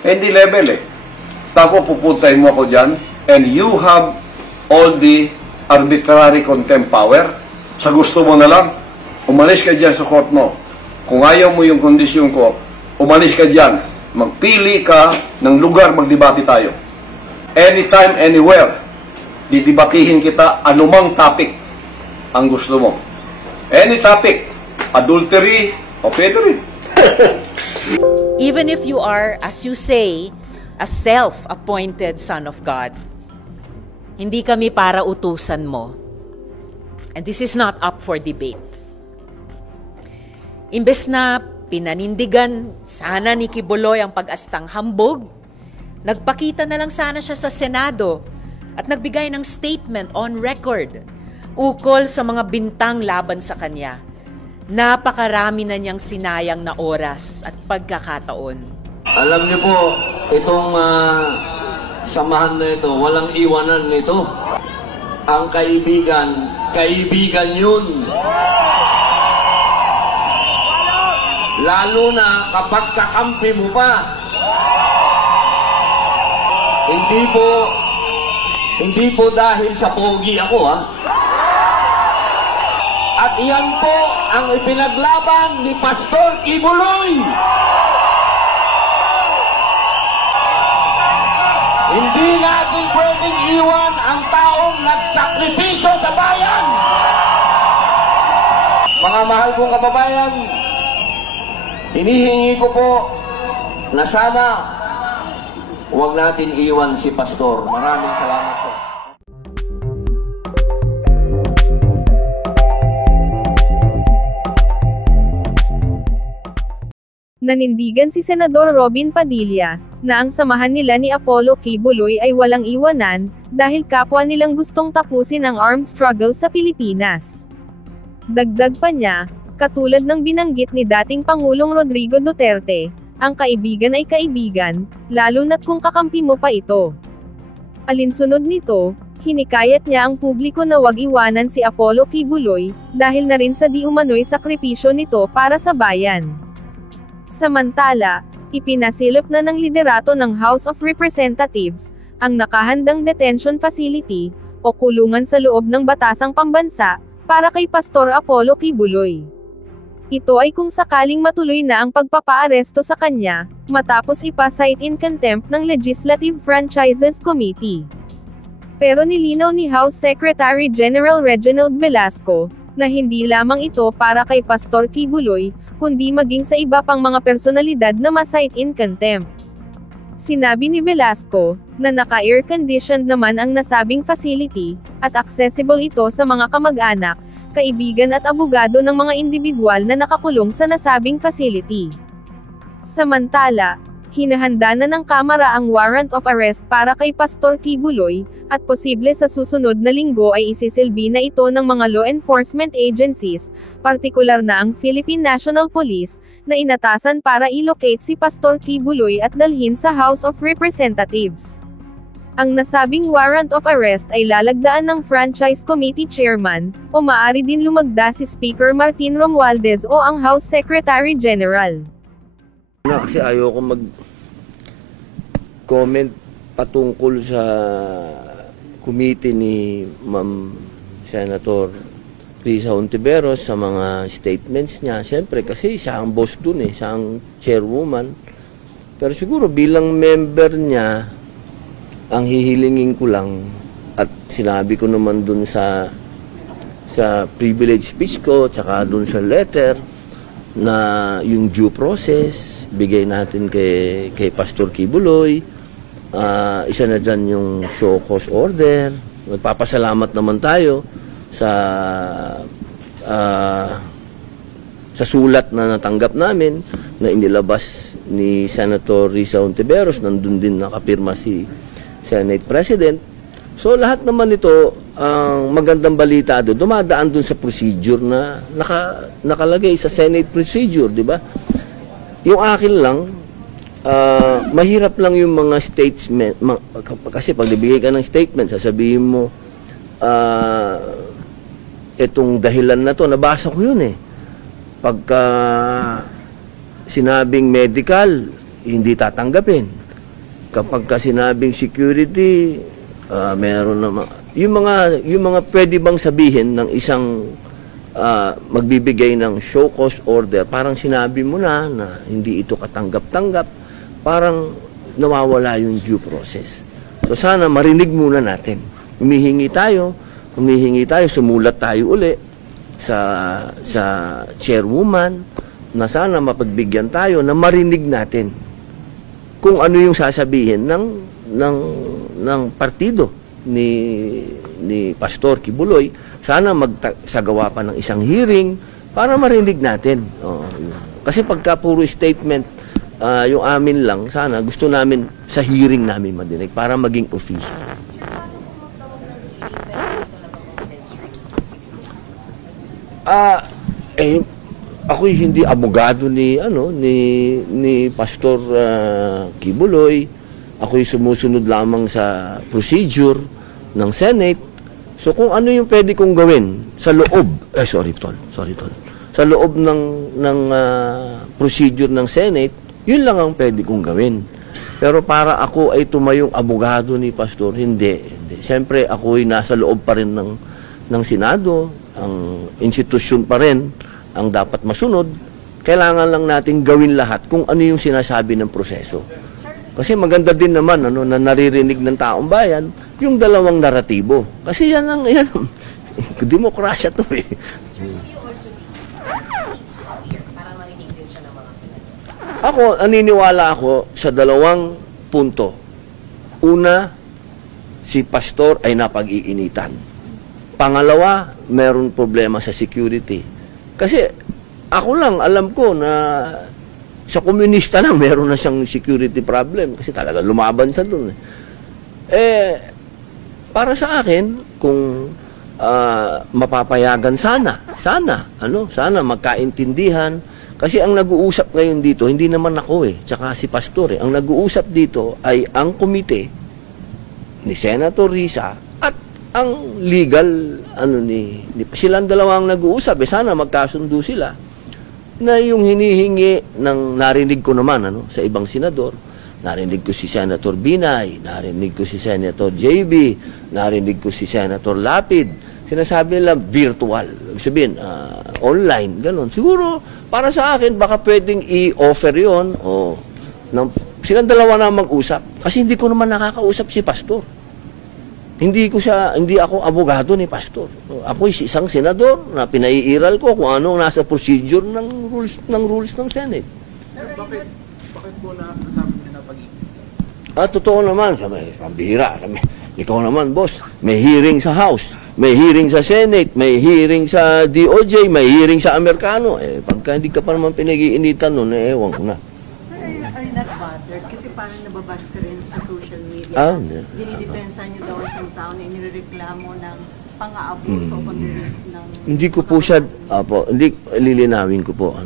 Hindi level eh. Tako pupuntahin mo ako dyan, and you have all the arbitrary contempt power. Sa gusto mo na lang, umalis ka dyan sa court mo. Kung ayaw mo yung kondisyon ko, umalis ka dyan. Magpili ka ng lugar, magdebate tayo. Anytime, anywhere. Didibatihin kita anumang topic ang gusto mo. Any topic. Adultery, o pwede rin. Even if you are, as you say, a self-appointed son of God, hindi kami para utusan mo. And this is not up for debate. Imbes na pinanindigan sana ni Quiboloy ang pag-astang hambog, nagpakita na lang sana siya sa Senado at nagbigay ng statement on record ukol sa mga bintang laban sa kanya. Napakarami na niyang sinayang na oras at pagkakataon. Alam niyo po, itong samahan na ito, walang iwanan nito. Ang kaibigan, kaibigan yun. Lalo na kapag kakampi mo pa. Hindi po dahil sa pogi ako, ha? At iyan po ang ipinaglaban ni Pastor Quiboloy. Hindi natin pwedeng iwan ang taong nagsakripisyo sa bayan. Mga mahal kong kababayan, hinihingi ko po na sana huwag natin iwan si Pastor. Maraming salamat po. Nanindigan si Senador Robin Padilla na ang samahan nila ni Apollo Quiboloy ay walang iwanan dahil kapwa nilang gustong tapusin ang armed struggle sa Pilipinas. Dagdag pa niya, katulad ng binanggit ni dating Pangulong Rodrigo Duterte, ang kaibigan ay kaibigan, lalo na't kung kakampi mo pa ito. Alinsunod nito, hinikayat niya ang publiko na wag iwanan si Apollo Quiboloy dahil na rin sa di umano'y sakripisyo nito para sa bayan. Samantala, ipinasilip na ng liderato ng House of Representatives ang nakahandang detention facility o kulungan sa loob ng batasang pambansa para kay Pastor Apollo Quiboloy. Ito ay kung sakaling matuloy na ang pagpapaaresto sa kanya matapos ipa-cite in contempt ng Legislative Franchises Committee. Pero nilinaw ni House Secretary General Reginald Velasco na hindi lamang ito para kay Pastor Quiboloy, kundi maging sa iba pang mga personalidad na ma-cite in contempt. Sinabi ni Velasco, na naka-air conditioned naman ang nasabing facility, at accessible ito sa mga kamag-anak, kaibigan at abogado ng mga individual na nakakulong sa nasabing facility. Samantala, hinahanda na ng Kamara ang warrant of arrest para kay Pastor Quiboloy, at posible sa susunod na linggo ay isisilbi na ito ng mga law enforcement agencies, partikular na ang Philippine National Police, na inatasan para i-locate si Pastor Quiboloy at dalhin sa House of Representatives. Ang nasabing warrant of arrest ay lalagdaan ng Franchise Committee Chairman, o maaari din lumagda si Speaker Martin Romualdez o ang House Secretary General. Kasi ayoko mag-comment patungkol sa committee ni Ma'am Senator Risa Hontiveros sa mga statements niya. Siyempre kasi siya ang boss dun eh, siya ang chairwoman. Pero siguro bilang member niya, ang hihilingin ko lang at sinabi ko naman dun sa privilege speech ko, tsaka dun sa letter, na yung due process, bigay natin kay Pastor Quiboloy. Isa na dyan yung show cause order. Magpapasalamat naman tayo sa sulat na natanggap namin na inilabas ni Senator Risa Hontiveros. Nandun din nakapirma si Senate President. So lahat naman ito, ang magandang balita doon, dumadaan doon sa procedure na nakalagay sa Senate procedure, di ba? Yung akin lang, mahirap lang yung mga statement, kasi pag nabigay ka ng statement, sasabihin mo, itong dahilan na to, nabasa ko yun eh. Pagka sinabing medical, hindi tatanggapin. kapag ka sinabing security, meron naman. Yung mga pwede bang sabihin ng isang magbibigay ng show cause order, parang sinabi mo na hindi ito katanggap-tanggap, parang nawawala yung due process. So sana marinig muna natin. Humihingi tayo, sumulat tayo uli sa chairwoman na sana mapagbigyan tayo na marinig natin kung ano yung sasabihin ng partido ni Pastor Kibuloy. Sana magsagawa pa ng isang hearing para marinig natin. Kasi pagka puro statement yung amin lang, sana gusto namin sa hearing namin madinig para maging official. Ako'y hindi abogado ni Pastor Kibuloy. Ako'y sumusunod lamang sa procedure ng Senate. So kung ano yung pwede kong gawin sa loob, sorry tol. Sa loob ng procedure ng Senate, yun lang ang pwede kong gawin. Pero para ako ay tumayong abogado ni Pastor, hindi. Siyempre ako'y nasa loob pa rin ng Senado. Ang institusyon pa rin ang dapat masunod. Kailangan lang natin gawin lahat kung ano yung sinasabi ng proseso. Kasi maganda din naman na naririnig ng taong bayan yung dalawang naratibo. Kasi yan ang demokrasya to eh. Ako, naniniwala ako sa dalawang punto. Una, si Pastor ay napag-iinitan. Pangalawa, meron problema sa security. Kasi ako lang, alam ko na sa komunista lang meron na siyang security problem. Kasi talaga lumaban sa doon. Para sa akin, kung mapapayagan sana magkaintindihan. Kasi ang nag-uusap ngayon dito, hindi naman ako tsaka si Pastor Ang nag-uusap dito ay ang komite ni Senator Risa at ang legal silang dalawang nag-uusap sana magkasundo sila na yung hinihingi ng narinig ko naman sa ibang senador. Narinig ko si Senator Binay, narinig ko si Senator JB, narinig ko si Senator Lapid. Sinasabi nila virtual, sabihin online, gano'n. Siguro para sa akin baka pwedeng i-offer 'yon silang dalawa na mag-usap kasi hindi ko naman nakakausap si Pastor. Hindi ako abogado ni Pastor. Ako isang senador na pinaiiral ko kung ano ang nasa procedure ng rules ng Senate. Sir, bakit po na kasama niyo na pag-iingat? Totoo naman, pambihira. Ikaw naman, boss, may hearing sa House, may hearing sa Senate, may hearing sa DOJ, may hearing sa Amerikano. Pagka hindi ka pa naman pinag-iinitan nun, ewan ko na. Sir, are you not bothered? Kasi parang nababash ka rin sa social media. Dinidepensa niyo daw isang tao na inireklamo ng pang-aabuso ng... Hindi ko po siya, hindi lilinawin ko po,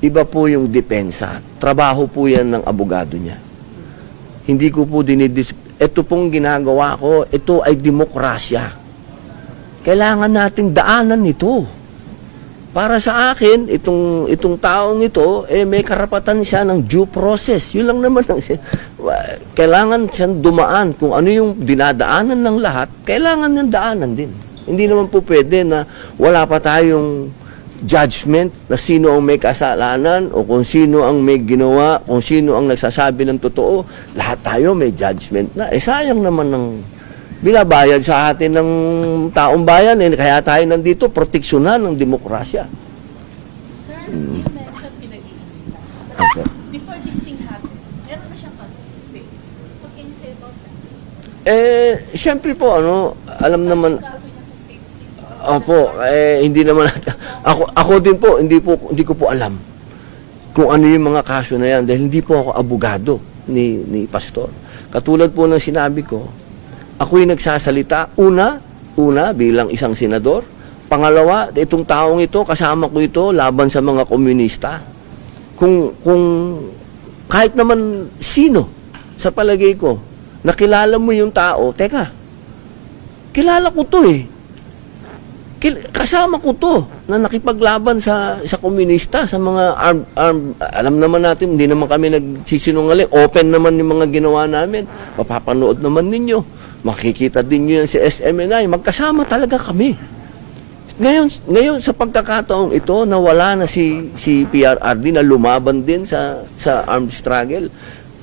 Iba po yung depensa. Trabaho po yan ng abogado niya. Hindi ko po ito pong ginagawa ko, ito ay demokrasya. Kailangan nating daanan ito. Para sa akin, itong taong ito, may karapatan siya ng due process. Yun lang naman kailangan siyang dumaan. Kung ano yung dinadaanan ng lahat, kailangan niyang daanan din. Hindi naman po pwede na wala pa tayong judgment na sino ang may kasalanan o kung sino ang may ginawa, kung sino ang nagsasabi ng totoo. Lahat tayo may judgment na. Sayang naman ng binabayad sa atin ng taong bayan. Kaya tayo nandito, proteksyonan ng demokrasya. Sir, you mentioned pinag-iinitan. Before this thing happened, meron na siyang sa space. What can you say about that? Siyempre po, alam naman, Kaso niya sa States. hindi naman, ako din po, hindi ko po alam kung ano yung mga kaso na yan dahil hindi po ako abogado ni Pastor. Katulad po ng sinabi ko, ako'y nagsasalita, una bilang isang senador, pangalawa, itong taong ito, kasama ko ito, laban sa mga komunista. Kung kahit naman sino, sa palagay ko, nakilala mo yung tao, teka, kilala ko to Kasama ko to na nakipaglaban sa komunista, sa mga alam naman natin, hindi naman kami nagsisinungaling. Open naman yung mga ginawa namin. Mapapanood naman ninyo. Makikita din nyo yan si SMNI. Magkasama talaga kami. Ngayon sa pagkakataong ito, nawala na si PRRD na lumaban din sa armed struggle.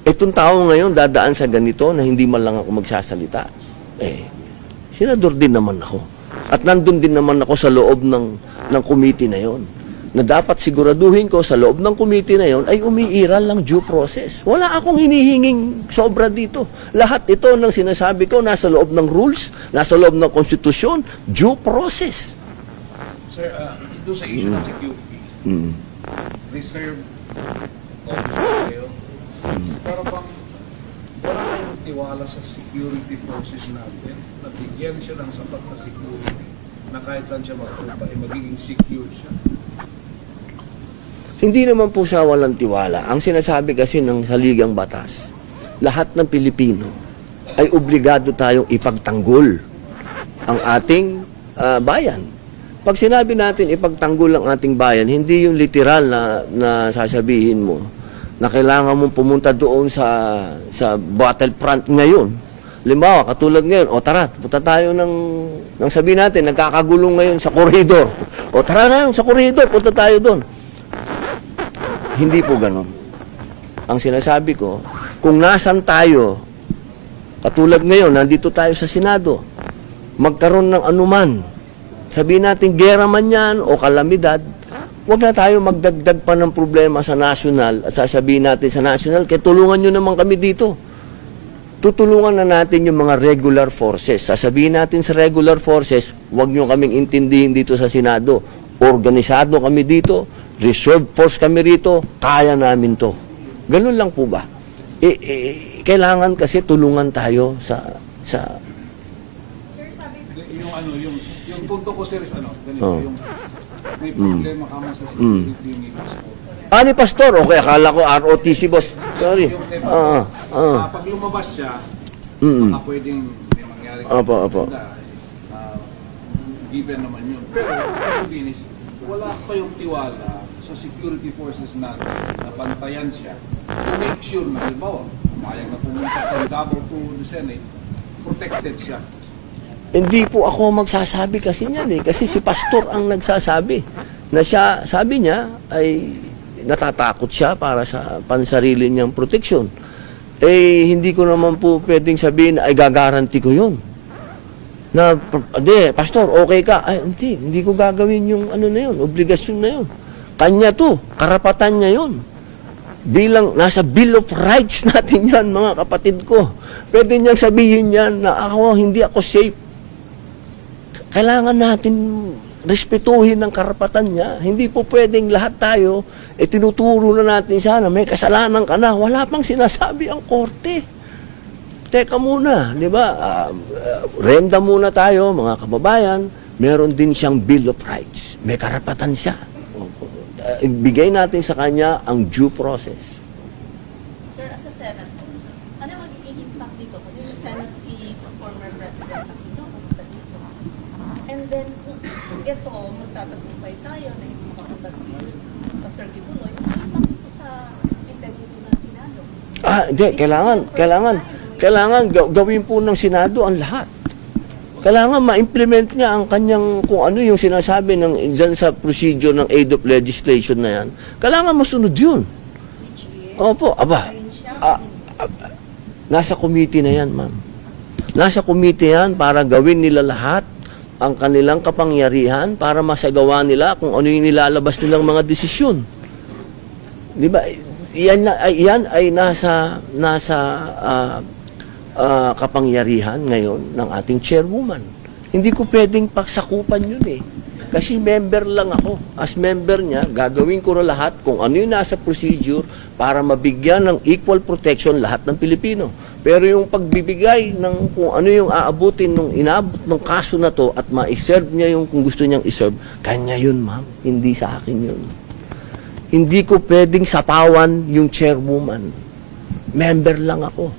Itong tao ngayon dadaan sa ganito na hindi man lang ako magsasalita. Senador din naman ako. At nandun din naman ako sa loob ng committee na yon. Na dapat siguraduhin ko sa loob ng committee na yon ay umiiral lang due process. Wala akong hinihinging sobra dito. Lahat ito ng sinasabi ko nasa loob ng rules, nasa loob ng konstitusyon, due process. Sir, ito sa issue ng security, reserve officer kayo, para bang wala kayong tiwala sa security forces natin na bigyan siya ng sapat na security na kahit saan siya magpunta ay magiging secure siya? Hindi naman po siya walang tiwala. Ang sinasabi kasi ng saligang batas, lahat ng Pilipino ay obligado tayong ipagtanggol ang ating bayan. Pag sinabi natin ipagtanggol ang ating bayan, hindi yung literal na sasabihin mo na kailangan mong pumunta doon sa battlefront ngayon. Limbawa, katulad ngayon, tara, punta tayo ng sabihin natin, nagkakagulong ngayon sa koridor. Tara na sa koridor, punta tayo doon. Hindi po ganun. Ang sinasabi ko, kung nasan tayo, katulad ngayon, nandito tayo sa Senado, magkaroon ng anuman, sabihin natin, gera man yan o kalamidad, huwag na tayo magdagdag pa ng problema sa national at sasabihin natin sa national, kaya tulungan nyo naman kami dito. Tutulungan na natin yung mga regular forces. Sasabihin natin sa regular forces, huwag nyo kaming intindihin dito sa Senado. Organisado kami dito, reserve force kami rito, kaya namin to. Ganun lang po ba? Kailangan kasi tulungan tayo sa yung punto ko, sir, is ganito, yung may problema ka mo sa security ni Pastor. Ni Pastor? Okay, akala ko ROTC, boss. Sorry. Pag lumabas siya, baka pwedeng may mangyari. Given naman yun. Pero, sabihin is, wala kayong tiwala sa security forces natin na pantayan siya to make sure na, halimbawa, mayag na pumunta from Davao to the Senate, protected siya. Hindi po ako magsasabi kasi niyan kasi si Pastor ang nagsasabi na siya, sabi niya ay natatakot siya para sa pansarili niyang proteksyon. Hindi ko naman po pwedeng sabihin ay gagaranti ko yun. Na, Pastor, okay ka? Hindi ko gagawin yung na yun, obligasyon na yun. Kanya to, karapatan niya yun. Bilang nasa Bill of Rights natin yan, mga kapatid ko. Pwede niyang sabihin yan na hindi ako safe. Kailangan natin respetuhin ang karapatan niya. Hindi po pwedeng lahat tayo, tinuturo na natin siya na may kasalanan ka na. Wala pang sinasabi ang korte. Teka muna, di ba? Renda muna tayo, mga kababayan. Meron din siyang Bill of Rights. May karapatan siya. Ibigay natin sa kanya ang due process. Sir, as a Senate, ano magiging impact dito? Kasi sa Senate, si former President Aquino, and then, kung ito, magtatagumpay tayo na hindi makapunta si Pastor Kibuloy, ano impact dito sa integrity ng Senado? Hindi. Kailangan gawin po ng Senado ang lahat. Kailangan ma-implement niya ang kanyang, kung ano yung sinasabi dyan sa procedure ng aid of legislation na yan. Kailangan masunod yun. Opo, nasa committee na yan, ma'am. Nasa committee yan para gawin nila lahat ang kanilang kapangyarihan para masagawa nila kung ano yung nilalabas nilang mga desisyon. Di ba? Yan ay nasa kapangyarihan ngayon ng ating chairwoman. Hindi ko pwedeng pagsakupan yun Kasi member lang ako. As member niya, gagawin ko na lahat kung ano yung nasa procedure para mabigyan ng equal protection lahat ng Pilipino. Pero yung pagbibigay ng kung ano yung aabutin nung inaabot ng kaso na to at ma-serve niya yung kung gusto niyang iserve, kanya yun, ma'am. Hindi sa akin yun. Hindi ko pwedeng sapawan yung chairwoman. Member lang ako.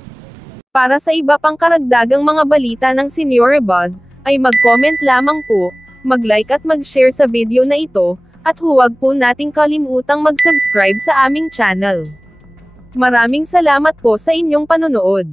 Para sa iba pang karagdagang mga balita ng Senior Buzz, ay mag-comment lamang po mag-like at mag-share sa video na ito, at huwag po nating kalimutang mag-subscribe sa aming channel. Maraming salamat po sa inyong panonood.